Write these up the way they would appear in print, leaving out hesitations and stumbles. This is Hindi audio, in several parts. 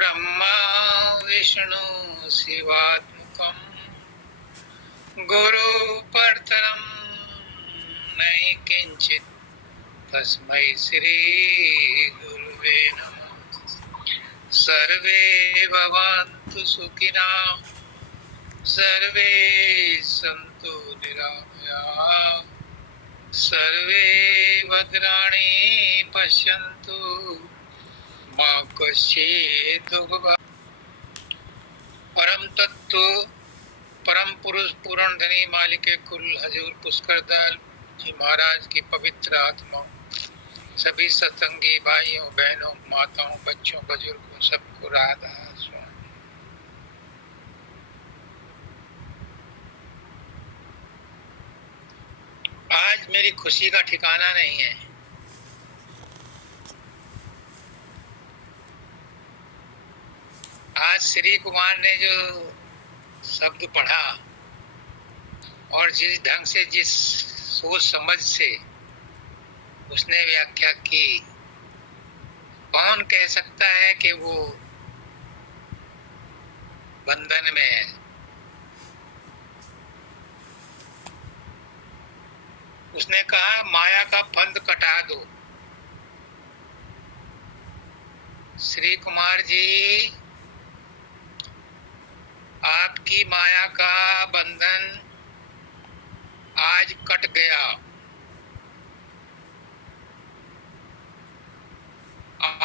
ब्रह्मा विष्णु शिवात्मकं गुरु परतरं नहीं किंचित तस्मै श्री गुरुवे नमः। सर्वे भवन्तु सुखिनः सर्वे सन्तु निरामयाः सर्वे भद्राणि पश्यन्तु मां कश्चित् दुःखभाग्। परम तत्व परम पुरुष पूर्ण धनी मालिक कुल हजूर पुष्कर दयाल जी महाराज की पवित्र आत्मा, सभी सत्संगी भाइयों बहनों माताओं बच्चों बुजुर्गों सबको राधा स्वामी। आज मेरी खुशी का ठिकाना नहीं है। आज श्री कुमार ने जो शब्द पढ़ा और जिस ढंग से जिस सोच समझ से उसने व्याख्या की, कौन कह सकता है कि वो बंधन में है। उसने कहा माया का फंद कटा दो। श्री कुमार जी, आपकी माया का बंधन आज कट गया।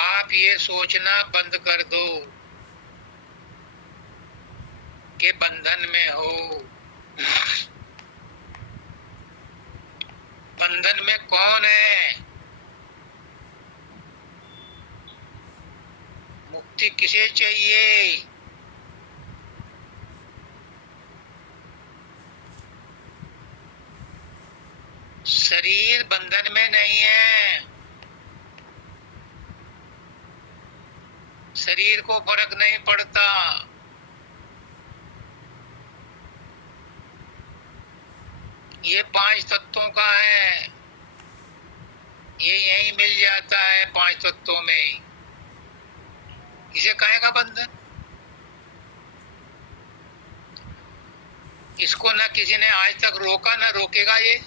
आप ये सोचना बंद कर दो कि बंधन में हो। बंधन में कौन है? मुक्ति किसे चाहिए? शरीर बंधन में नहीं है। शरीर को फर्क नहीं पड़ता। ये 5 तत्वों का है, ये यहीं मिल जाता है 5 तत्वों में। इसे कहेगा बंधन? इसको न किसी ने आज तक रोका न रोकेगा। ये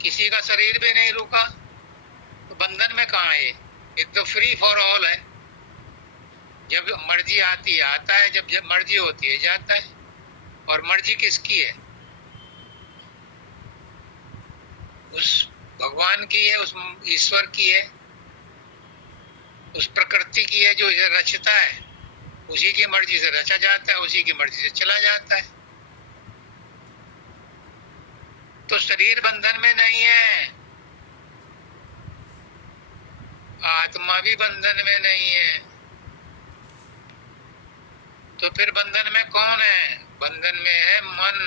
किसी का शरीर भी नहीं रुका, तो बंधन में कहाँ है? ये तो फ्री फॉर ऑल है। जब मर्जी आती है आता है, जब मर्जी होती है जाता है। और मर्जी किसकी है? उस भगवान की है, उस ईश्वर की है, उस प्रकृति की है जो इसे रचता है। उसी की मर्जी से रचा जाता है, उसी की मर्जी से चला जाता है। तो शरीर बंधन में नहीं है, आत्मा भी बंधन में नहीं है। तो फिर बंधन में कौन है? बंधन में है मन।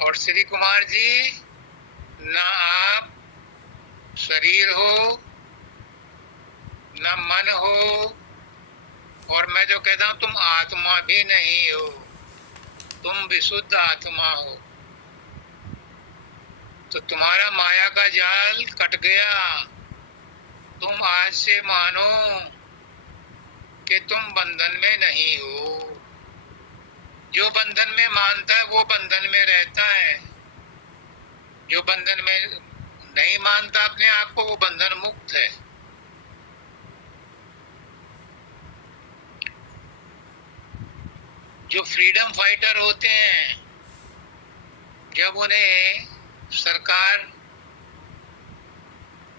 और श्री कुमार जी, ना आप शरीर हो न मन हो, और मैं जो कहता हूं तुम आत्मा भी नहीं हो, तुम विशुद्ध आत्मा हो। तो तुम्हारा माया का जाल कट गया। तुम आज से मानो कि तुम बंधन में नहीं हो। जो बंधन में मानता है वो बंधन में रहता है। जो बंधन में नहीं मानता अपने आप को, वो बंधन मुक्त है। जो फ्रीडम फाइटर होते हैं, जब उन्हें सरकार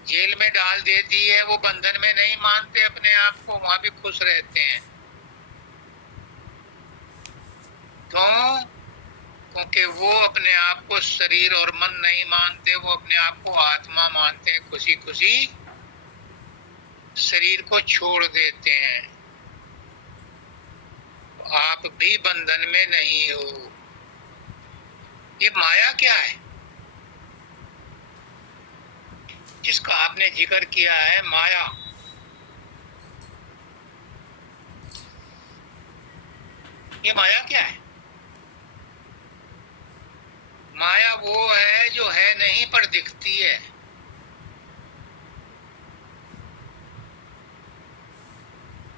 जेल में डाल देती है, वो बंधन में नहीं मानते अपने आप को, वहां भी खुश रहते हैं। क्यों? क्योंकि वो अपने आप को शरीर और मन नहीं मानते, वो अपने आप को आत्मा मानते हैं। खुशी खुशी शरीर को छोड़ देते हैं। आप भी बंधन में नहीं हो। ये माया क्या है जिसका आपने जिक्र किया है? माया, ये माया क्या है? माया वो है जो है नहीं पर दिखती है।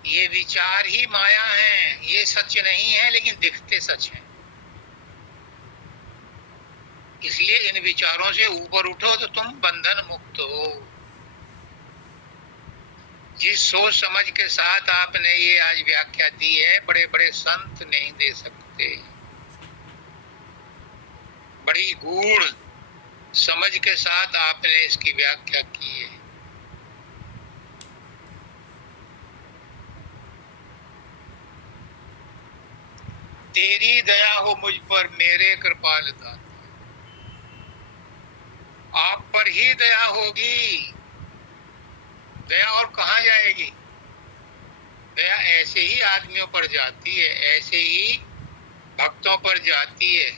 ये विचार ही माया हैं, ये सच नहीं है लेकिन दिखते सच हैं। इसलिए इन विचारों से ऊपर उठो तो तुम बंधन मुक्त हो। जिस सोच समझ के साथ आपने ये आज व्याख्या दी है, बड़े बड़े संत नहीं दे सकते। बड़ी गूढ़ समझ के साथ आपने इसकी व्याख्या की है। तेरी दया हो मुझ पर मेरे कृपाल दाता, आप पर ही दया होगी। दया और कहाँ जाएगी? दया ऐसे ही आदमियों पर जाती है, ऐसे ही भक्तों पर जाती है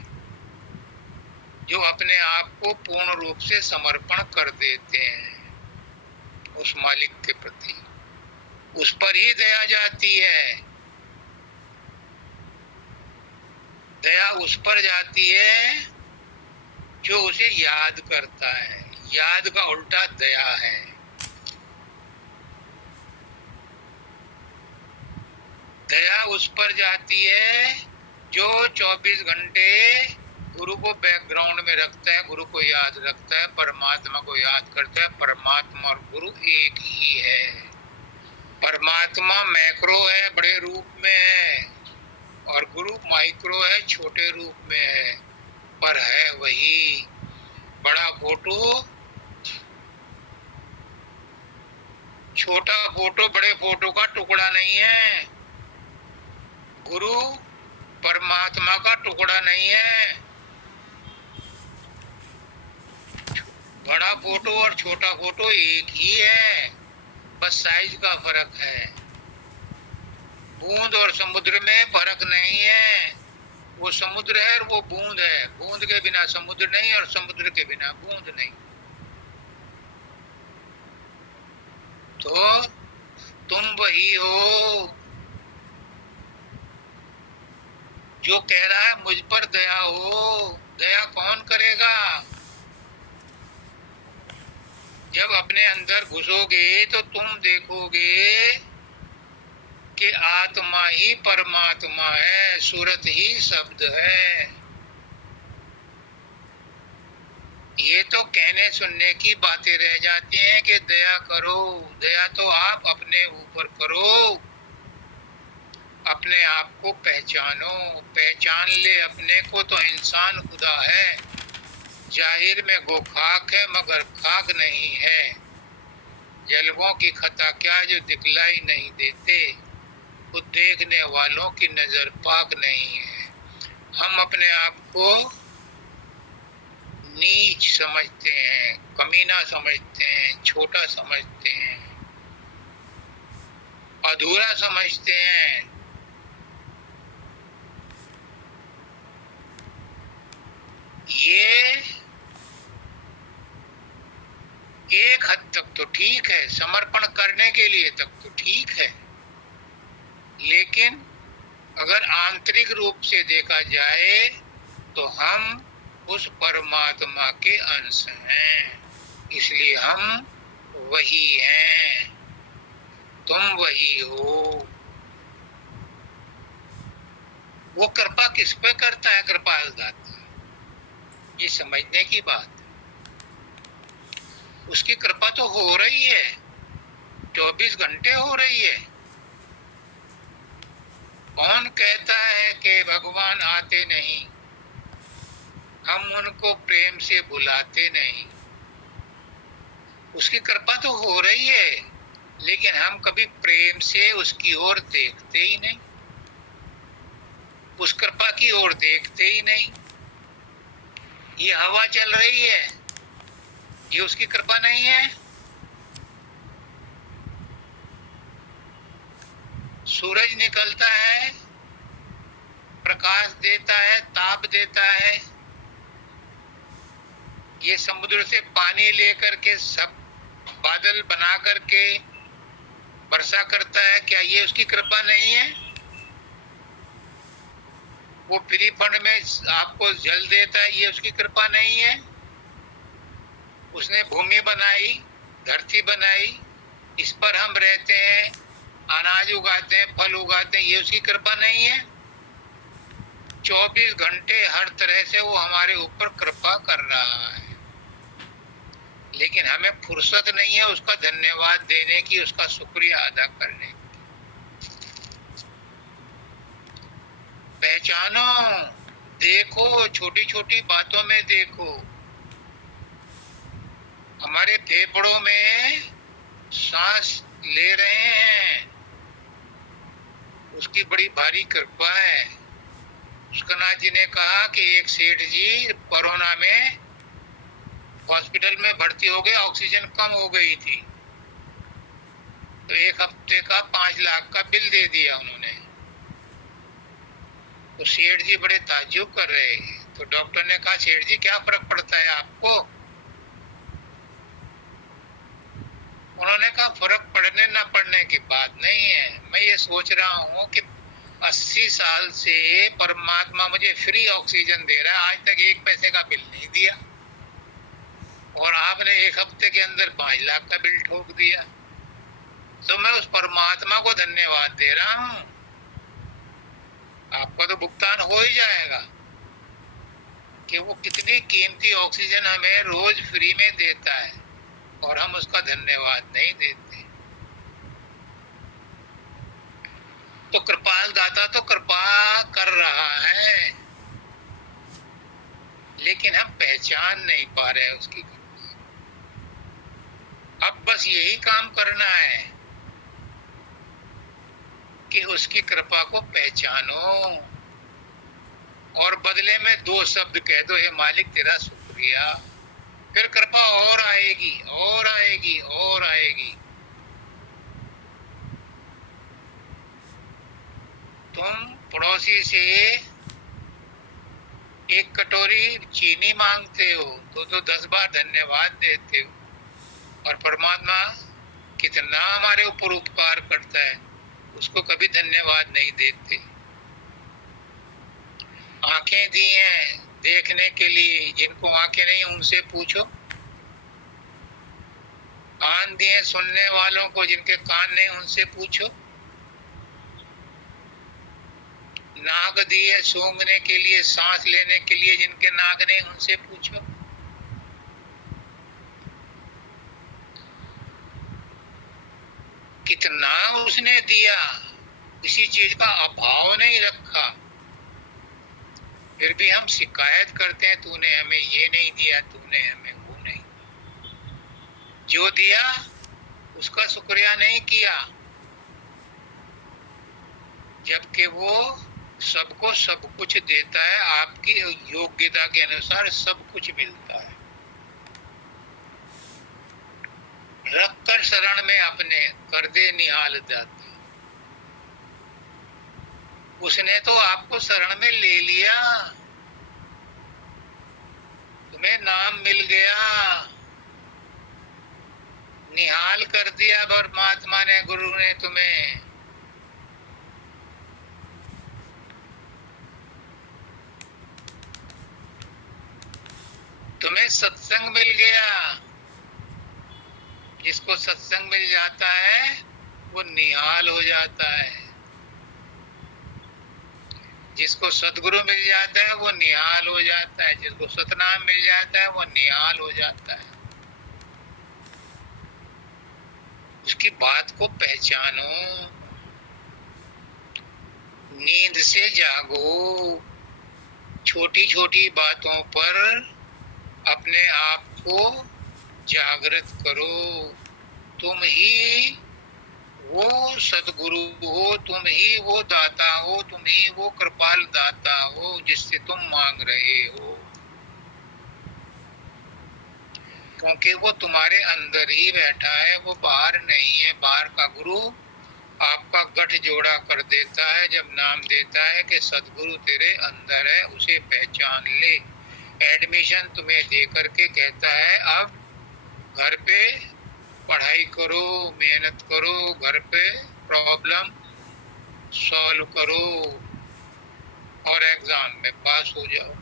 जो अपने आप को पूर्ण रूप से समर्पण कर देते हैं उस मालिक के प्रति। उस पर ही दया जाती है। दया उस पर जाती है जो उसे याद करता है। याद का उल्टा दया है। दया उस पर जाती है जो 24 घंटे गुरु को बैकग्राउंड में रखता है, गुरु को याद रखता है, परमात्मा को याद करता है। परमात्मा और गुरु एक ही है। परमात्मा मैक्रो है, बड़े रूप में है, और गुरु माइक्रो है, छोटे रूप में है, पर है वही। बड़ा फोटो, छोटा फोटो बड़े फोटो का टुकड़ा नहीं है। गुरु परमात्मा का टुकड़ा नहीं है। बड़ा फोटो और छोटा फोटो एक ही है, बस साइज का फर्क है। बूंद और समुद्र में फर्क नहीं है। वो समुद्र है और वो बूंद है। बूंद के बिना समुद्र नहीं और समुद्र के बिना बूंद नहीं। तो तुम वही हो जो कह रहा है मुझ पर दया हो। दया कौन करेगा? जब अपने अंदर घुसोगे तो तुम देखोगे कि आत्मा ही परमात्मा है, सूरत ही शब्द है। ये तो कहने सुनने की बातें रह जाती हैं कि दया करो। दया तो आप अपने ऊपर करो। अपने आप को पहचानो। पहचान ले अपने को तो इंसान खुदा है। जाहिर में गो खाक है मगर खाक नहीं है। जलवों की खता क्या जो दिखलाई नहीं देते, खुद देखने वालों की नजर पाक नहीं है। हम अपने आप को नीच समझते हैं, कमीना समझते हैं, छोटा समझते हैं, अधूरा समझते हैं। ये एक हद तक तो ठीक है, समर्पण करने के लिए तक तो ठीक है, लेकिन अगर आंतरिक रूप से देखा जाए तो हम उस परमात्मा के अंश हैं, इसलिए हम वही हैं। तुम वही हो। वो कृपा किस पे करता है? कृपाल दाता। ये समझने की बात। उसकी कृपा तो हो रही है, 24 घंटे हो रही है। कौन कहता है कि भगवान आते नहीं? हम उनको प्रेम से बुलाते नहीं। उसकी कृपा तो हो रही है, लेकिन हम कभी प्रेम से उसकी ओर देखते ही नहीं, उस कृपा की ओर देखते ही नहीं। ये हवा चल रही है, ये उसकी कृपा नहीं है। सूरज निकलता है, प्रकाश देता है, ताप देता है, ये समुद्र से पानी लेकर के सब बादल बना करके वर्षा करता है, क्या ये उसकी कृपा नहीं है? वो फ्री फंड में आपको जल देता है, ये उसकी कृपा नहीं है? उसने भूमि बनाई, धरती बनाई, इस पर हम रहते हैं, अनाज उगाते हैं, फल उगाते हैं, ये उसकी कृपा नहीं है? 24 घंटे हर तरह से वो हमारे ऊपर कृपा कर रहा है, लेकिन हमें फुर्सत नहीं है उसका धन्यवाद देने की, उसका शुक्रिया अदा करने की। पहचानो, देखो, छोटी छोटी बातों में देखो। हमारे फेफड़ों में सांस ले रहे हैं, उसकी बड़ी भारी कृपा है। मुस्कनाथ जी ने कहा कि एक सेठ जी कोरोना में हॉस्पिटल में भर्ती हो गए, ऑक्सीजन कम हो गई थी, तो 1 हफ्ते का 5 लाख का बिल दे दिया उन्होंने। तो सेठ जी बड़े ताज्जुब कर रहे, तो डॉक्टर ने कहा, सेठ जी क्या फर्क पड़ता है आपको? उन्होंने कहा, फर्क पड़ने ना पड़ने की बात नहीं है, मैं ये सोच रहा हूँ कि 80 साल से परमात्मा मुझे फ्री ऑक्सीजन दे रहा है, आज तक 1 पैसे का बिल नहीं दिया, और आपने 1 हफ्ते के अंदर 5 लाख का बिल ठोक दिया। तो मैं उस परमात्मा को धन्यवाद दे रहा हूँ। आपका तो भुगतान हो ही जाएगा कि वो कितनी कीमती ऑक्सीजन हमें रोज फ्री में देता है और हम उसका धन्यवाद नहीं देते। तो कृपाल दाता तो कृपा कर रहा है, लेकिन हम पहचान नहीं पा रहे उसकी कृपा। अब बस यही काम करना है कि उसकी कृपा को पहचानो और बदले में 2 शब्द कह दो, हे मालिक तेरा शुक्रिया। फिर कृपा और आएगी और आएगी और आएगी। तुम पड़ोसी से 1 कटोरी चीनी मांगते हो तो 10 बार धन्यवाद देते हो, और परमात्मा कितना हमारे ऊपर उपकार करता है, उसको कभी धन्यवाद नहीं देते। आंखें दी हैं देखने के लिए, जिनको आंखें नहीं उनसे पूछो। कान दिए सुनने वालों को, जिनके कान नहीं उनसे पूछो। नाक दिए सूंघने के लिए, सांस लेने के लिए, जिनके नाक नहीं उनसे पूछो। कितना उसने दिया, किसी चीज का अभाव नहीं रखा, फिर भी हम शिकायत करते हैं, तूने हमें ये नहीं दिया, तूने हमें वो नहीं। जो दिया उसका शुक्रिया नहीं किया, जबकि वो सबको सब कुछ देता है, आपकी योग्यता के अनुसार सब कुछ मिलता है। रखकर शरण में अपने कर दे निहाल दाता। उसने तो आपको शरण में ले लिया, तुम्हें नाम मिल गया, निहाल कर दिया परमात्मा ने, गुरु ने तुम्हें। तुम्हें सत्संग मिल गया। जिसको सत्संग मिल जाता है वो निहाल हो जाता है, जिसको सदगुरु मिल जाता है वो निहाल हो जाता है, जिसको सतनाम मिल जाता है वो निहाल हो जाता है। उसकी बात को पहचानो, नींद से जागो, छोटी छोटी बातों पर अपने आप को जागृत करो। तुम ही वो सदगुरु हो, तुम ही वो दाता हो, तुम ही वो कृपाल दाता हो जिससे तुम मांग रहे हो, क्योंकि वो तुम्हारे अंदर ही बैठा है, वो बाहर नहीं है। बाहर का गुरु आपका गठ जोड़ा कर देता है जब नाम देता है कि सदगुरु तेरे अंदर है, उसे पहचान ले। एडमिशन तुम्हें दे करके कहता है अब घर पे पढ़ाई करो, मेहनत करो, घर पे प्रॉब्लम सॉल्व करो और एग्जाम में पास हो जाओ।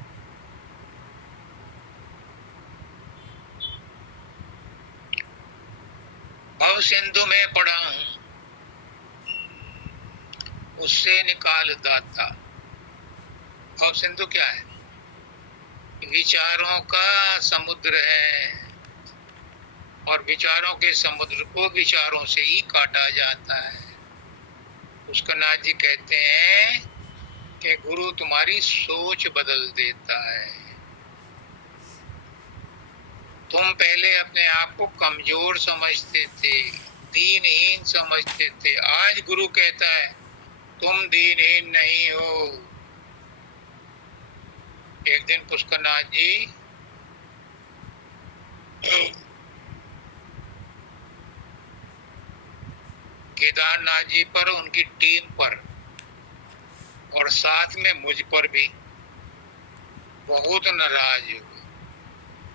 भव सिंधु में पड़ा हूं, उससे निकाल दाता। भव सिंधु क्या है? विचारों का समुद्र है, और विचारों के समुद्र को विचारों से ही काटा जाता है। पुष्करनाथ जी कहते हैं कि गुरु तुम्हारी सोच बदल देता है। तुम पहले अपने आप को कमजोर समझते थे, दीनहीन समझते थे। आज गुरु कहता है तुम दीनहीन नहीं हो। एक दिन पुष्करनाथ जी केदारनाथ जी पर, उनकी टीम पर और साथ में मुझ पर भी बहुत नाराज हुए,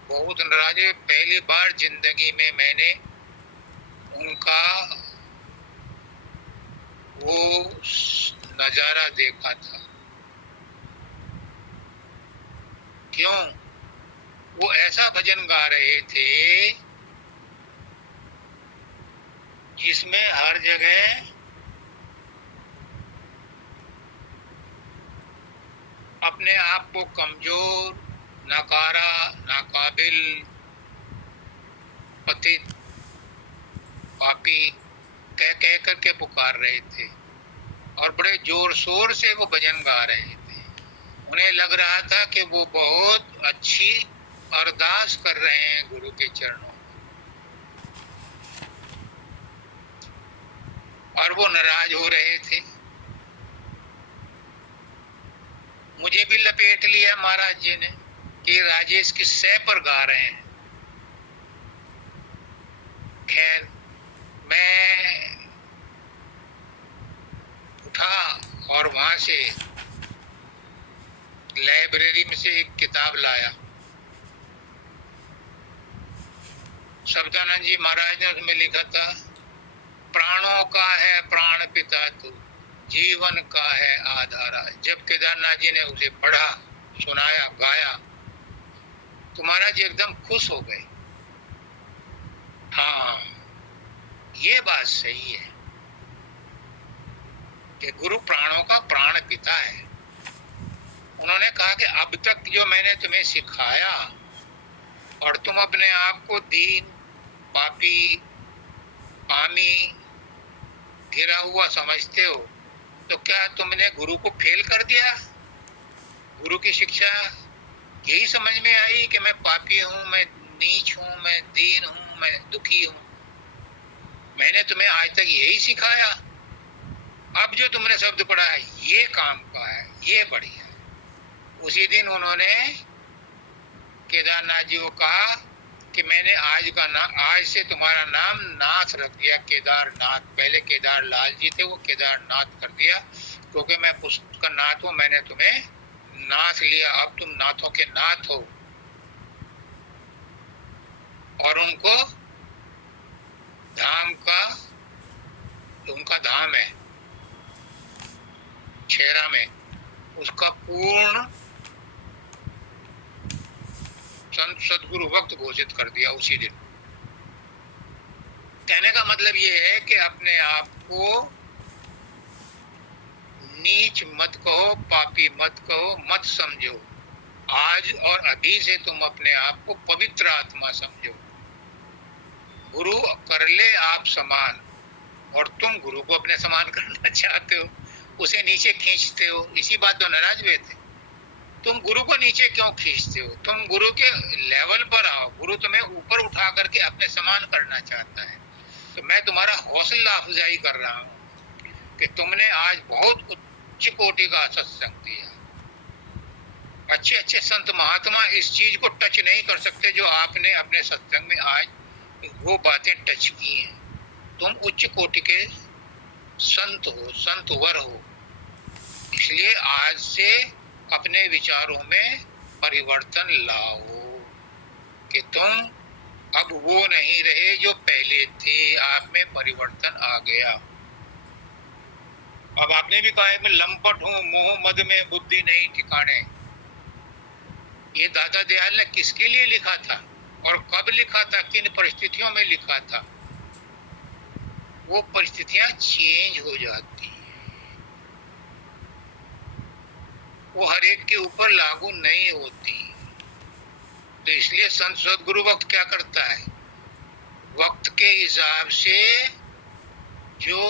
बहुत नाराज हुए। पहली बार जिंदगी में मैंने उनका वो नजारा देखा था। क्यों? वो ऐसा भजन गा रहे थे जिसमें हर जगह अपने आप को कमजोर, नाकारा, नाकाबिल, पतित, पापी कह कह करके पुकार रहे थे, और बड़े जोर शोर से वो भजन गा रहे थे। उन्हें लग रहा था कि वो बहुत अच्छी अरदास कर रहे हैं गुरु के चरणों में, और वो नाराज हो रहे थे। मुझे भी लपेट लिया महाराज जी ने कि राजेश किस सह पर गा रहे हैं। खैर, मैं उठा और वहां से लाइब्रेरी में से एक किताब लाया। शब्दानंद जी महाराज ने उसमें लिखा था, प्राणों का है प्राण पिता तू, जीवन का है आधारा। जब केदारनाथ जी ने उसे पढ़ा, सुनाया, गाया तो महाराज जी एकदम खुश हो गए। हाँ, ये बात सही है कि गुरु प्राणों का प्राण पिता है। उन्होंने कहा कि अब तक जो मैंने तुम्हें सिखाया और तुम अपने आप को दीन, पापी, पामी, गिरा हुआ समझते हो, तो क्या तुमने गुरु को फेल कर दिया? गुरु की शिक्षा यही समझ में आई कि मैं पापी हूं, मैं नीच हूं, मैं दीन हूं, मैं दुखी हूं? मैंने तुम्हें आज तक यही सिखाया। अब जो तुमने शब्द पढ़ा है ये काम का है, ये बढ़िया है। उसी दिन उन्होंने केदारनाथ जी को कहा कि मैंने आज से तुम्हारा नाम नाथ रख दिया, केदारनाथ। पहले केदार लाल जी थे, वो केदारनाथ कर दिया, क्योंकि मैं पुष्करनाथ हूं, मैंने तुम्हें नाथ लिया। अब तुम नाथों के नाथ हो। और उनको धाम का, उनका धाम है छेरा में, उसका पूर्ण संत सदगुरु वक्त घोषित कर दिया उसी दिन। कहने का मतलब ये है कि अपने आप को नीच मत कहो, पापी मत कहो, मत समझो। आज और अभी से तुम अपने आप को पवित्र आत्मा समझो। गुरु कर ले आप समान, और तुम गुरु को अपने समान करना चाहते हो, उसे नीचे खींचते हो। इसी बात तो नाराज हुए थे। तुम गुरु को नीचे क्यों खींचते हो? तुम गुरु के लेवल पर आओ। गुरु तुम्हें ऊपर उठा करके अपने समान करना चाहता है। तो मैं तुम्हारा हौसला अफजाई कर रहा हूं कि तुमने आज बहुत उच्च कोटि का सत्संग दिया। अच्छे अच्छे संत महात्मा इस चीज को टच नहीं कर सकते जो आपने अपने सत्संग में आज वो बातें टच की हैं। तुम उच्च कोटि के संत हो, संतवर हो। इसलिए आज से अपने विचारों में परिवर्तन लाओ कि तुम अब वो नहीं रहे जो पहले थे, आप में परिवर्तन आ गया। अब आपने भी कहा है मैं लंपट हूं, मोह मद में बुद्धि नहीं ठिकाने। ये दादा दयाल ने किसके लिए लिखा था और कब लिखा था, किन परिस्थितियों में लिखा था? वो परिस्थितियां चेंज हो जाती हैं। वो हर एक के ऊपर लागू नहीं होती। तो इसलिए संत सदगुरु वक्त क्या करता है, वक्त के हिसाब से जो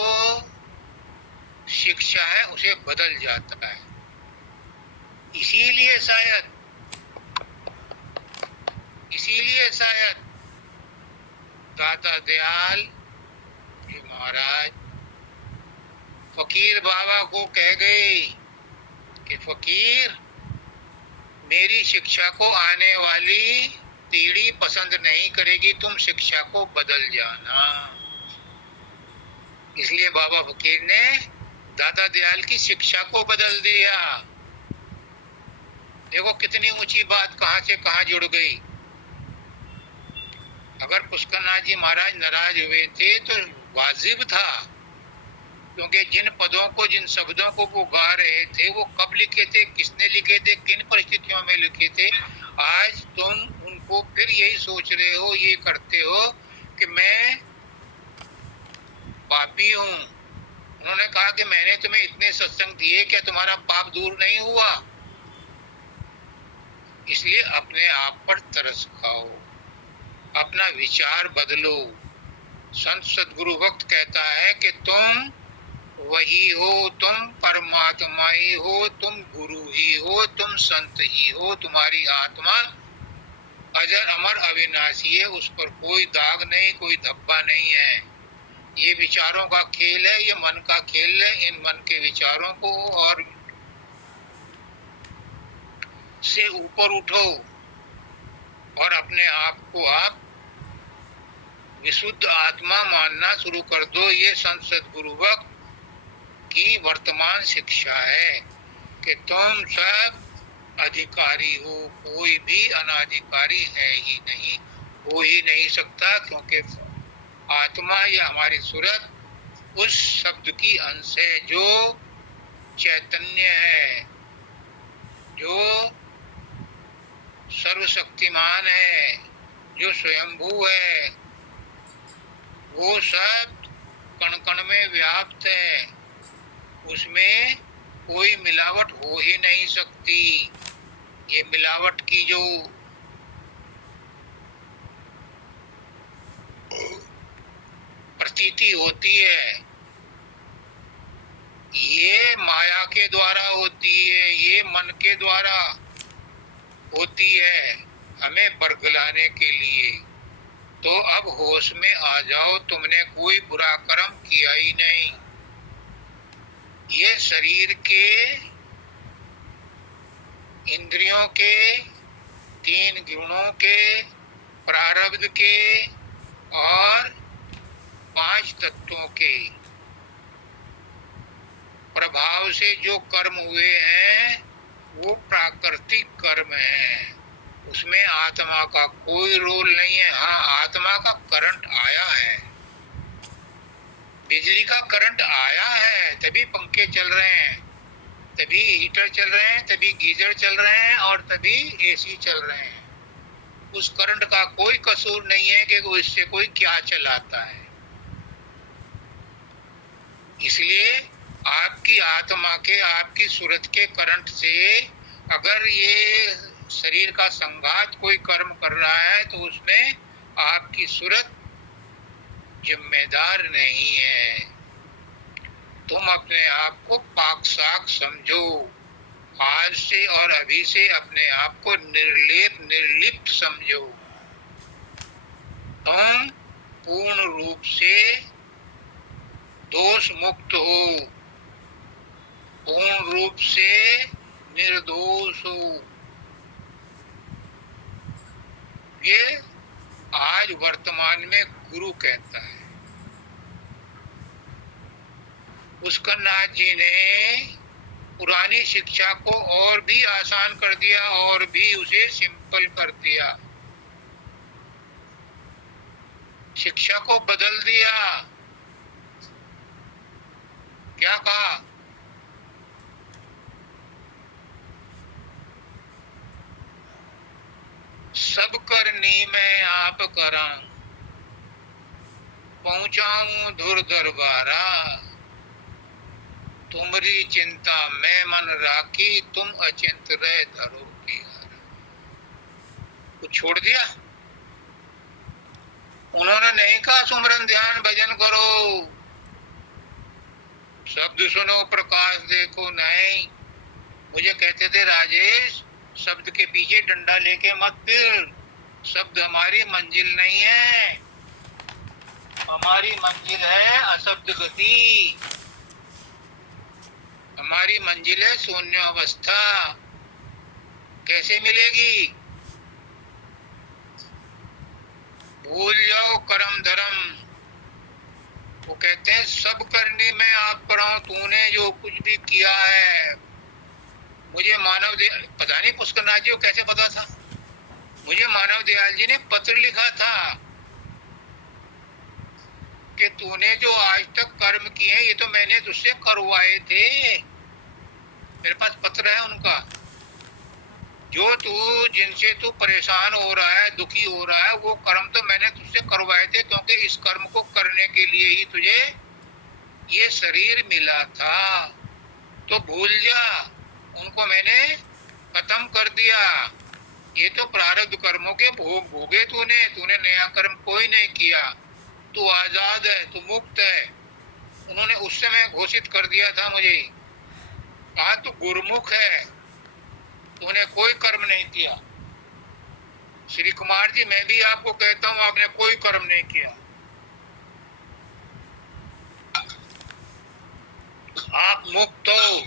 शिक्षा है उसे बदल जाता है। इसीलिए शायद दादा दयाल जी महाराज फकीर बाबा को कह गए कि फकीर, मेरी शिक्षा को आने वाली पीढ़ी पसंद नहीं करेगी, तुम शिक्षा को बदल जाना। इसलिए बाबा फकीर ने दादा दयाल की शिक्षा को बदल दिया। देखो कितनी ऊंची बात कहां से कहां जुड़ गई। अगर पुष्करनाथ जी महाराज नाराज हुए थे तो वाजिब था, क्योंकि जिन पदों को, जिन शब्दों को वो गा रहे थे वो कब लिखे थे, किसने लिखे थे, किन परिस्थितियों में लिखे थे। आज तुम उनको फिर यही सोच रहे हो, ये करते हो कि मैं पापी हूं। उन्होंने कहा कि मैंने तुम्हें इतने सत्संग दिए, क्या तुम्हारा पाप दूर नहीं हुआ। इसलिए अपने आप पर तरस खाओ, अपना विचार बदलो। संत सदगुरु वक्त कहता है कि तुम वही हो, तुम परमात्मा ही हो, तुम गुरु ही हो, तुम संत ही हो, तुम्हारी आत्मा अजर अमर अविनाशी है, उस पर कोई दाग नहीं, कोई धब्बा नहीं है। ये विचारों का खेल है, ये मन का खेल है। इन मन के विचारों को और से ऊपर उठो और अपने आप को आप विशुद्ध आत्मा मानना शुरू कर दो। ये संत सदगुरु वक्त की वर्तमान शिक्षा है कि तुम सब अधिकारी हो, कोई भी अनाधिकारी है ही नहीं, हो ही नहीं सकता, क्योंकि आत्मा या हमारी सूरत उस शब्द की अंश है जो चैतन्य है, जो सर्वशक्तिमान है, जो स्वयंभू है। वो सब कण कण में व्याप्त है, उसमें कोई मिलावट हो ही नहीं सकती। ये मिलावट की जो प्रतीति होती है, ये माया के द्वारा होती है, ये मन के द्वारा होती है, हमें बरगलाने के लिए। तो अब होश में आ जाओ, तुमने कोई बुरा कर्म किया ही नहीं। ये शरीर के, इंद्रियों के, तीन गुणों के, प्रारब्ध के और पांच तत्वों के प्रभाव से जो कर्म हुए हैं वो प्राकृतिक कर्म है, उसमें आत्मा का कोई रोल नहीं है। हाँ, आत्मा का करंट आया है, बिजली का करंट आया है, तभी पंखे चल रहे हैं, तभी हीटर चल रहे हैं, तभी गीजर चल रहे हैं और तभी एसी चल रहे हैं। उस करंट का कोई कसूर नहीं है कि वो इससे कोई क्या चलाता है। इसलिए आपकी आत्मा के, आपकी सूरत के करंट से अगर ये शरीर का संघात कोई कर्म कर रहा है तो उसमें आपकी सूरत जिम्मेदार नहीं है। तुम अपने आप को पाक साक समझो। आज से और अभी से अपने आप को निर्लेप, निर्लिप्त समझो। तुम पूर्ण रूप से दोष मुक्त हो, पूर्ण रूप से निर्दोष हो। ये आज वर्तमान में गुरु कहता है। पुष्करनाथ जी ने पुरानी शिक्षा को और भी आसान कर दिया और भी उसे सिंपल कर दिया, शिक्षा को बदल दिया। क्या कहा? सब करनी मैं आप करा, पहुंचाऊं धुर दरबारा। तुमरी चिंता मैं मन राखी, तुम अचिंत रहे धरो की हर। कुछ छोड़ दिया? उन्होंने नहीं कहा सुमरन ध्यान भजन करो, शब्द सुनो प्रकाश देखो, नहीं। मुझे कहते थे राजेश, शब्द के पीछे डंडा लेके मत फिर, शब्द हमारी मंजिल नहीं है, हमारी मंजिल है अशब्द गति, हमारी मंजिल है शून्य अवस्था। कैसे मिलेगी? भूल जाओ कर्म धर्म। वो कहते हैं सब करने में आप पर हूं, तूने जो कुछ भी किया है। मुझे मानव दयाल, पता नहीं पुष्करनाथ जी को कैसे पता था, मुझे मानव दयाल जी ने पत्र लिखा था कि तूने जो आज तक कर्म किए ये तो मैंने तुझसे करवाए थे। मेरे पास पत्र है उनका। जो तू जिनसे तू परेशान हो रहा है, दुखी हो रहा है, वो कर्म तो मैंने तुझसे करवाए थे, क्योंकि इस कर्म को करने के लिए ही तुझे ये शरीर मिला था। तो भूल जा, उनको मैंने खत्म कर दिया। ये तो प्रारब्ध कर्मों के भोग भोगे तूने, तूने नया कर्म कोई नहीं किया। तू आजाद है, तू मुक्त है। उन्होंने उस समय घोषित कर दिया था मुझे, कहा तू गुरुमुख है, तूने कोई कर्म नहीं किया। श्री कुमार जी, मैं भी आपको कहता हूं, आपने कोई कर्म नहीं किया। आप मुक्त हो।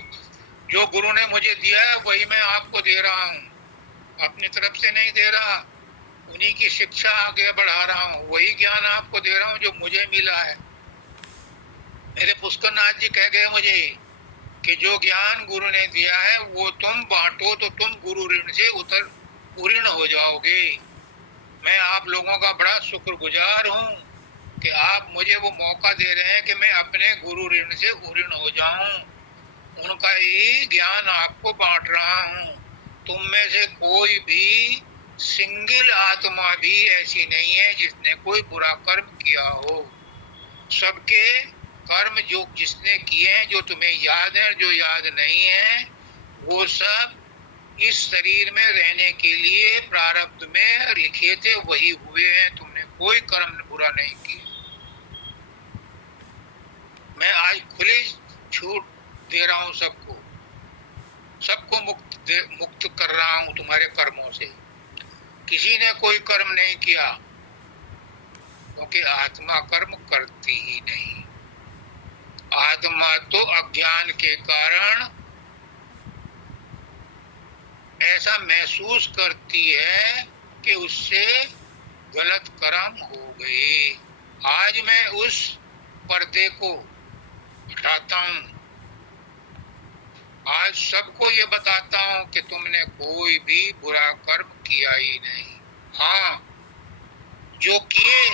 जो गुरु ने मुझे दिया है वही मैं आपको दे रहा हूं, अपनी तरफ से नहीं दे रहा। उन्हीं की शिक्षा आगे बढ़ा रहा हूं, वही ज्ञान आपको दे रहा हूं जो मुझे मिला है। मेरे पुष्करनाथ जी कह गए मुझे कि जो ज्ञान गुरु ने दिया है वो तुम बांटो तो तुम गुरु ऋण से उऋण हो जाओगे। मैं आप लोगों का बड़ा शुक्रगुजार हूँ कि आप मुझे वो मौका दे रहे हैं कि मैं अपने गुरु ऋण से उऋण हो जाऊं, उनका ही ज्ञान आपको बांट रहा हूँ। तुम में से कोई भी सिंगल आत्मा भी ऐसी नहीं है जिसने कोई बुरा कर्म किया हो। सबके कर्म जो जिसने किए हैं, जो तुम्हें याद है, जो याद नहीं है, वो सब इस शरीर में रहने के लिए प्रारब्ध में लिखे थे, वही हुए हैं। तुमने कोई कर्म बुरा नहीं किया। मैं आज खुली छूट दे रहा हूं सबको, सबको मुक्त कर रहा हूं तुम्हारे कर्मों से। किसी ने कोई कर्म नहीं किया, क्योंकि आत्मा कर्म करती ही नहीं। आत्मा तो अज्ञान के कारण ऐसा महसूस करती है कि उससे गलत कर्म हो गए। आज मैं उस पर्दे को हटाता हूं, आज सबको ये बताता हूं कि तुमने कोई भी बुरा कर्म किया ही नहीं। हाँ, जो किए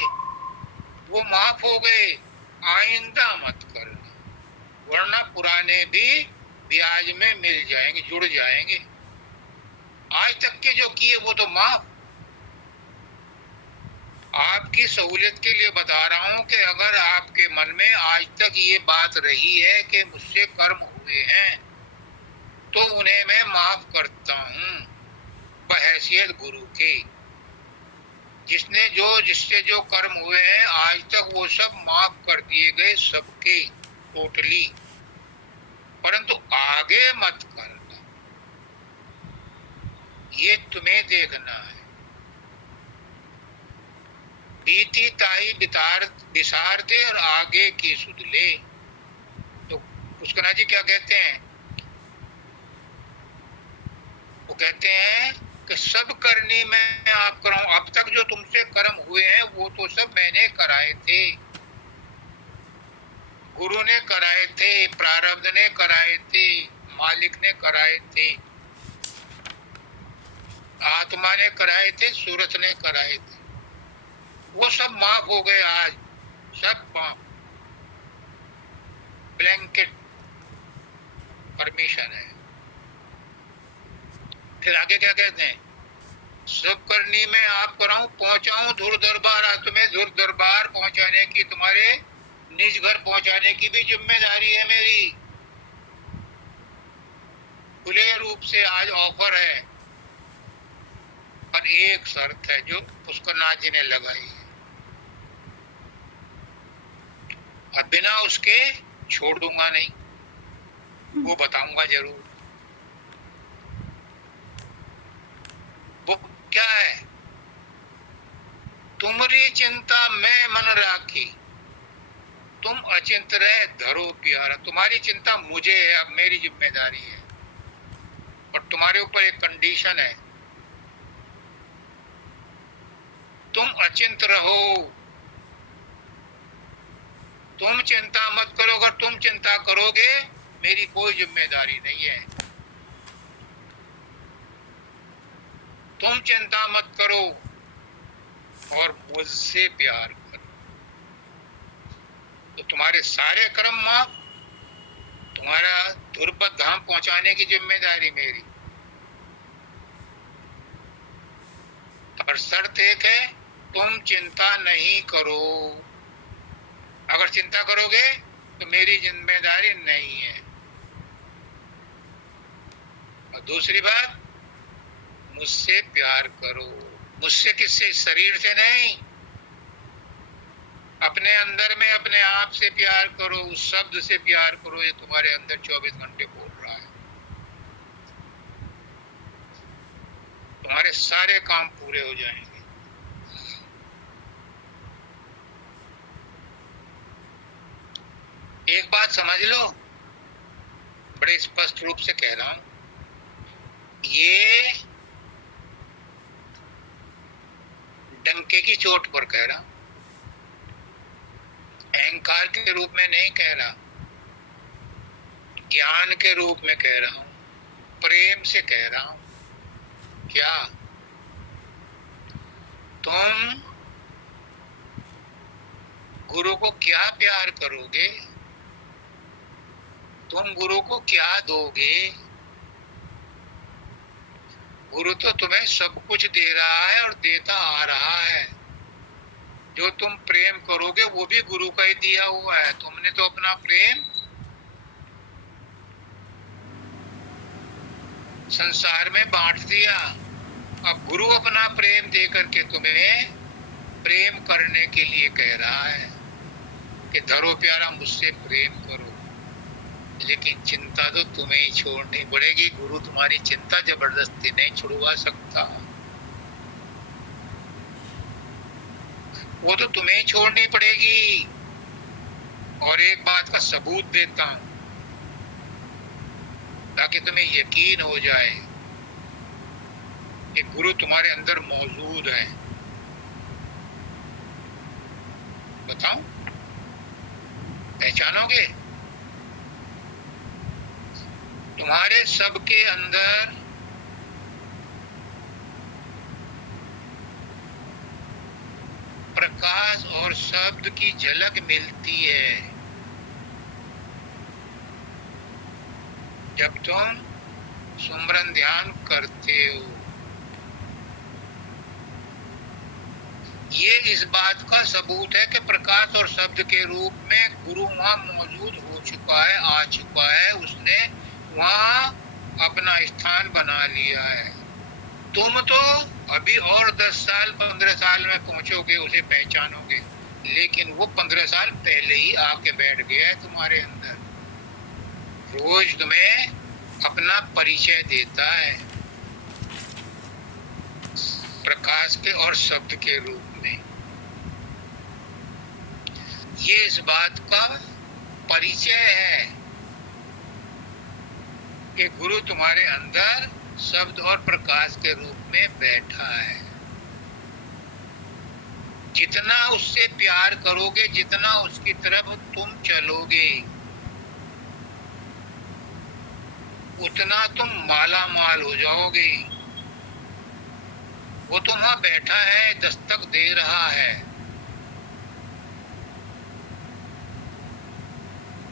वो माफ हो गए, आइंदा मत करना, वरना पुराने भी ब्याज में मिल जाएंगे, जुड़ जाएंगे। आज तक के जो किए वो तो माफ। आपकी सहूलियत के लिए बता रहा हूं कि अगर आपके मन में आज तक ये बात रही है कि मुझसे कर्म हुए हैं, तो उन्हें मैं माफ करता हूं बहैसियत गुरु के। जिससे जो कर्म हुए हैं आज तक वो सब माफ कर दिए गए, सबके टोटली। परंतु आगे मत करना, ये तुम्हें देखना है। बीती ताई बिसार दे और आगे की सुध ले। तो पुष्करनाथ जी क्या कहते हैं? वो कहते हैं कि सब करनी मैं आप कराऊं। अब तक जो तुमसे कर्म हुए हैं वो तो सब मैंने कराए थे, गुरु ने कराए थे, प्रारब्ध ने कराए थे, मालिक ने कराए थे, आत्मा ने कराए थे, सूरत ने कराए थे। वो सब माफ हो गए आज, सब माफ। ब्लैंकेट परमिशन है। फिर आगे क्या कहते हैं? सब करनी मैं आप कराऊं, पहुंचाऊं धुर दरबार। आज तुम्हें धुर दरबार पहुंचाने की, तुम्हारे निज घर पहुंचाने की भी जिम्मेदारी है मेरी। खुले रूप से आज ऑफर है, पर एक शर्त है जो पुष्करनाथ जी ने लगाई है, और बिना उसके छोड़ूंगा नहीं, वो बताऊंगा जरूर। वो क्या है? तुम्हारी चिंता मैं मन राखी, तुम अचिंत रहे धरो प्यारा। तुम्हारी चिंता मुझे है, अब मेरी जिम्मेदारी है, और तुम्हारे ऊपर एक कंडीशन है, तुम अचिंत रहो, तुम चिंता मत करो। अगर तुम चिंता करोगे मेरी कोई जिम्मेदारी नहीं है। तुम चिंता मत करो और मुझसे प्यार करो, तो तुम्हारे सारे कर्म माफ, तुम्हारा ध्रुपद धाम पहुंचाने की जिम्मेदारी मेरी। पर शर्त एक है, तुम चिंता नहीं करो। अगर चिंता करोगे तो मेरी जिम्मेदारी नहीं है। और दूसरी बात, मुझसे प्यार करो। मुझसे किससे? शरीर से नहीं, अपने अंदर में अपने आप से प्यार करो, उस शब्द से प्यार करो जो तुम्हारे अंदर 24 घंटे बोल रहा है। तुम्हारे सारे काम पूरे हो जाएंगे। एक बात समझ लो, बड़े स्पष्ट रूप से कह रहा हूं, ये डंके की चोट पर कह रहा हूं, अहंकार के रूप में नहीं कह रहा, ज्ञान के रूप में कह रहा हूं, प्रेम से कह रहा हूं। क्या तुम गुरु को क्या प्यार करोगे? तुम गुरु को क्या दोगे? गुरु तो तुम्हें सब कुछ दे रहा है और देता आ रहा है। जो तुम प्रेम करोगे वो भी गुरु का ही दिया हुआ है। तुमने तो अपना प्रेम संसार में बांट दिया। अब गुरु अपना प्रेम दे करके तुम्हें प्रेम करने के लिए कह रहा है कि धरो प्यारा, मुझसे प्रेम करो। लेकिन चिंता तो तुम्हें ही छोड़नी पड़ेगी। गुरु तुम्हारी चिंता जबरदस्ती नहीं छुड़वा सकता, वो तो तुम्हें ही छोड़नी पड़ेगी। और एक बात का सबूत देता हूं ताकि तुम्हें यकीन हो जाए कि गुरु तुम्हारे अंदर मौजूद है। बताऊं? पहचानोगे? तुम्हारे सबके अंदर प्रकाश और शब्द की झलक मिलती है जब तुम सुमरन ध्यान करते हो। ये इस बात का सबूत है कि प्रकाश और शब्द के रूप में गुरु वहां मौजूद हो चुका है, आ चुका है। उसने वहां अपना स्थान बना लिया है। तुम तो अभी और 10 साल 15 साल में पहुंचोगे, उसे पहचानोगे, लेकिन वो 15 साल पहले ही आके बैठ गया है तुम्हारे अंदर। रोज तुम्हें अपना परिचय देता है प्रकाश के और शब्द के रूप में। ये इस बात का परिचय है कि गुरु तुम्हारे अंदर शब्द और प्रकाश के रूप में बैठा है। जितना उससे प्यार करोगे, जितना उसकी तरफ तुम चलोगे, उतना तुम माला माल हो जाओगे। वो तो वहां बैठा है, दस्तक दे रहा है।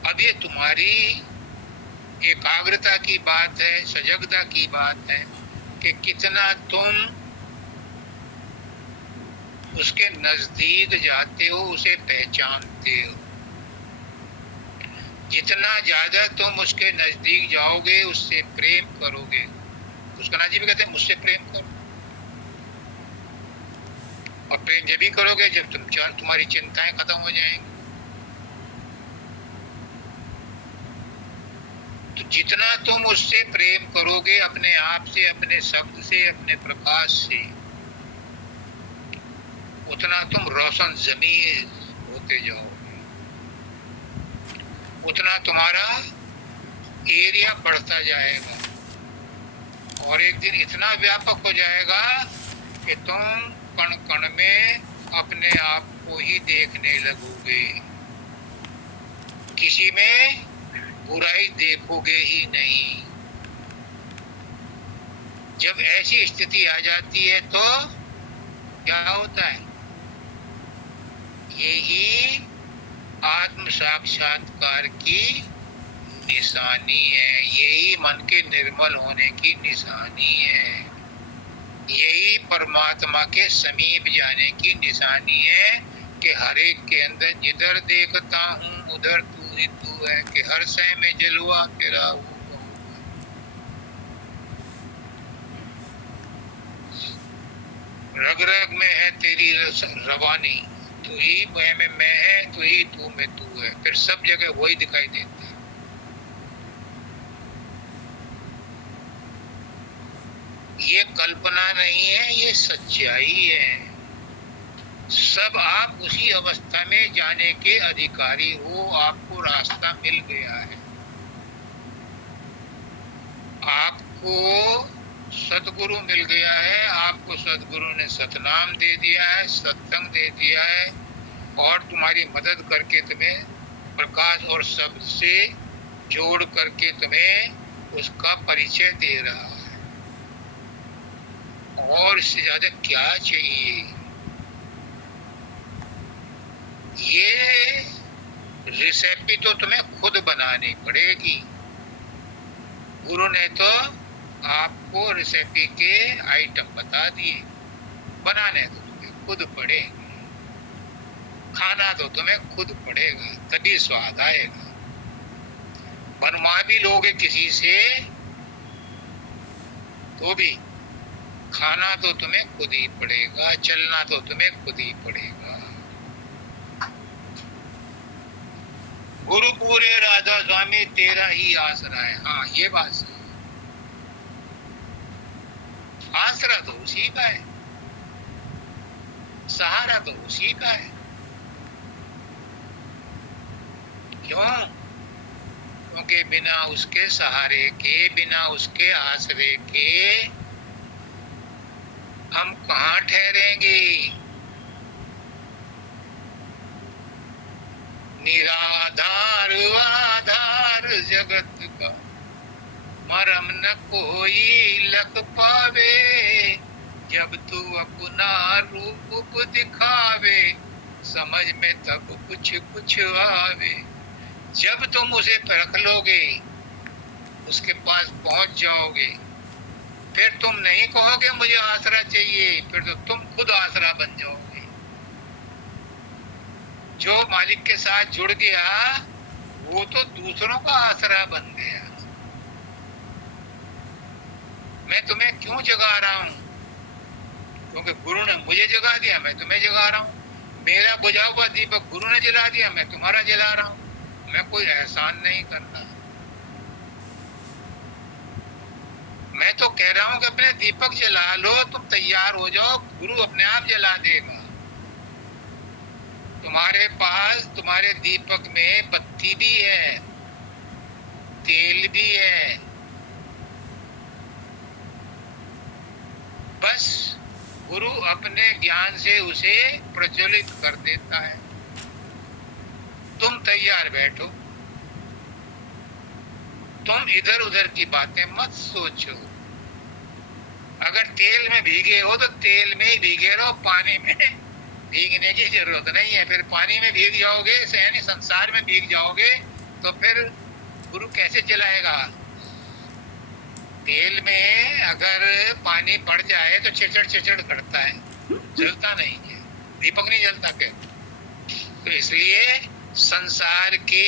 अब ये तुम्हारी एकाग्रता की बात है, सजगता की बात है कि कितना तुम उसके नजदीक जाते हो, उसे पहचानते हो। जितना ज्यादा तुम उसके नजदीक जाओगे, उससे प्रेम करोगे, उसका नाजी भी कहते हैं मुझसे प्रेम करो। और प्रेम जब भी करोगे जब तुम्हारी चिंताएं खत्म हो जाएंगी। तो जितना तुम उससे प्रेम करोगे, अपने आप से, अपने शब्द से, अपने प्रकाश से, उतना तुम रोशन जमीर होते जाओगे, उतना तुम्हारा एरिया बढ़ता जाएगा और एक दिन इतना व्यापक हो जाएगा कि तुम कण कण में अपने आप को ही देखने लगोगे, किसी में बुराई देखोगे ही नहीं। जब ऐसी स्थिति आ जाती है तो क्या होता है? यही आत्म साक्षात्कार की निशानी है, यही मन के निर्मल होने की निशानी है, यही परमात्मा के समीप जाने की निशानी है कि हर एक के अंदर जिधर देखता हूँ उधर तू ही तू है, कि हर शय में जलवा तेरा हुआ। रग रग में है तेरी रवानी, तू ही मैं है, तू ही तू में तू है, फिर सब जगह वही दिखाई देता है। ये कल्पना नहीं है, ये सच्चाई है। सब आप उसी अवस्था में जाने के अधिकारी हो, आपको रास्ता मिल गया है, आपको सतगुरु मिल गया है, आपको सतगुरु ने सतनाम दे दिया है, सत्संग दे दिया है और तुम्हारी मदद करके तुम्हें प्रकाश और शब्द से जोड़ करके तुम्हें उसका परिचय दे रहा है। और इससे ज्यादा क्या चाहिए? ये रेसिपी तो तुम्हें खुद बनानी पड़ेगी। गुरु ने तो आपको रेसिपी के आइटम बता दिए, बनाने तो तुम्हें खुद पड़ेगा, खाना तो तुम्हें खुद पड़ेगा, तभी स्वाद आएगा। बनवा भी लोगे किसी से तो भी खाना तो तुम्हें खुद ही पड़ेगा, चलना तो तुम्हें खुद ही पड़ेगा। गुरु पूरे राधा स्वामी तेरा ही आसरा है। हाँ, ये बात सही, आसरा तो उसी का है, सहारा तो उसी का है। क्यों? क्योंकि बिना उसके सहारे के, बिना उसके आसरे के हम कहाँ ठहरेंगे? निराधार आधार जगत का, मरम न कोई लग पावे, जब तू अपना रूप दिखावे, समझ में तब कुछ कुछ आवे। जब तुम उसे परख लोगे, उसके पास पहुंच जाओगे, फिर तुम नहीं कहोगे मुझे आसरा चाहिए, फिर तो तुम खुद आसरा बन जाओगे। जो मालिक के साथ जुड़ गया वो तो दूसरों का आसरा बन गया। मैं तुम्हें क्यों जगा रहा हूं? क्योंकि गुरु ने मुझे जगा दिया, मैं तुम्हें जगा रहा हूं। मेरा बुझा हुआ दीपक गुरु ने जला दिया, मैं तुम्हारा जला रहा हूं। मैं कोई एहसान नहीं करता, मैं तो कह रहा हूं कि अपने दीपक जला लो, तुम तैयार हो जाओ, गुरु अपने आप जला देगा। तुम्हारे पास, तुम्हारे दीपक में बत्ती भी है, तेल भी है, बस गुरु अपने ज्ञान से उसे प्रज्वलित कर देता है। तुम तैयार बैठो, तुम इधर उधर की बातें मत सोचो। अगर तेल में भीगे हो तो तेल में ही भीगे रहो, पानी में भीगने की जरूरत नहीं है। फिर पानी में भीग जाओगे, यानी संसार में भीग जाओगे, तो फिर गुरु कैसे जलाएगा? तेल में अगर पानी पड़ जाए तो चिचड़ चिचड़ करता है, जलता नहीं है, दीपक नहीं जलता। फिर तो इसलिए संसार के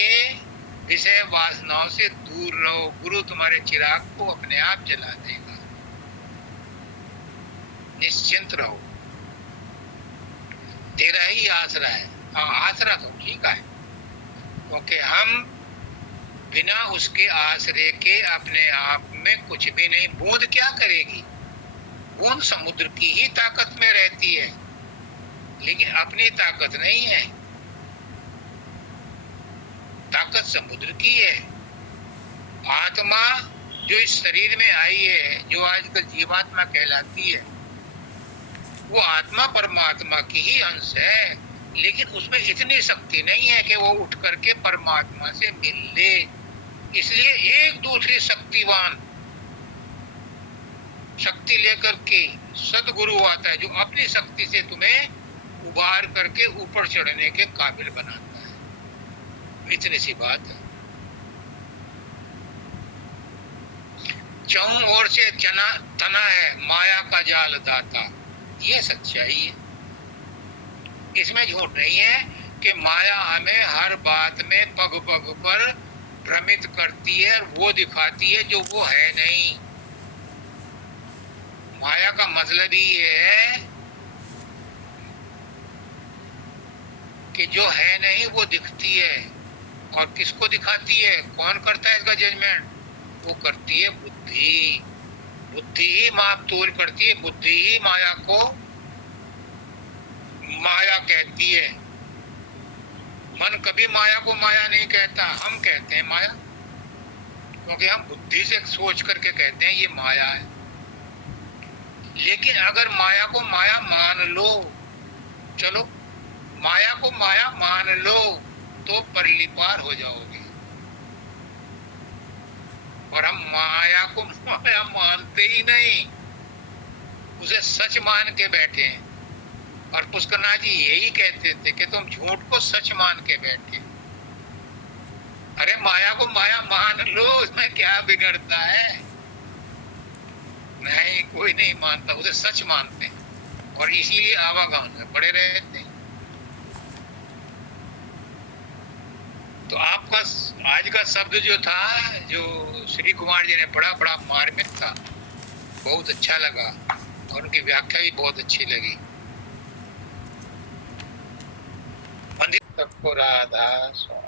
विषय वासनाओं से दूर रहो, गुरु तुम्हारे चिराग को अपने आप जला देगा। निश्चिंत रहो, तेरा ही आसरा है। हाँ, आसरा तो ठीक है, क्योंकि हम बिना उसके आसरे के अपने आप में कुछ भी नहीं। बूंद क्या करेगी? बूंद समुद्र की ही ताकत में रहती है, लेकिन अपनी ताकत नहीं है। ताकत समुद्र की है। आत्मा जो इस शरीर में आई है, जो आजकल जीवात्मा कहलाती है, वो आत्मा परमात्मा की ही अंश है, लेकिन उसमें इतनी शक्ति नहीं है कि वो उठ करके परमात्मा से मिल ले। इसलिए एक दूसरी शक्तिवान शक्ति लेकर के सदगुरु आता है, जो अपनी शक्ति से तुम्हें उबार करके ऊपर चढ़ने के काबिल बनाता है। इतनी सी बात है। चौं ओर से तना है माया का जाल दाता, ये सच्चाई है। इसमें झूठ नहीं है कि माया हमें हर बात में पग पग पर भ्रमित करती है और वो दिखाती है जो वो है नहीं। माया का मतलब ही ये है कि जो है नहीं वो दिखती है। और किसको दिखाती है? कौन करता है इसका जजमेंट? वो करती है बुद्धि। बुद्धि ही माप तोल करती है, बुद्धि ही माया को माया कहती है। मन कभी माया को माया नहीं कहता, हम कहते हैं माया, क्योंकि हम बुद्धि से सोच करके कहते हैं ये माया है। लेकिन अगर माया को माया मान लो, चलो माया को माया मान लो, तो परली पार हो जाओगे। और हम माया को माया मानते ही नहीं, उसे सच मान के बैठे हैं। और पुष्करनाथ जी यही कहते थे कि तुम झूठ को सच मान के बैठे। अरे माया को माया मान लो, उसमें क्या बिगड़ता है? नहीं, कोई नहीं मानता, उसे सच मानते हैं और इसीलिए आवागमन में पड़े रहते हैं। तो आपका आज का शब्द जो था, जो श्री कुमार जी ने पढ़ा, बड़ा मार्मिक था, बहुत अच्छा लगा और उनकी व्याख्या भी बहुत अच्छी लगी। सबको राधा स्वामी।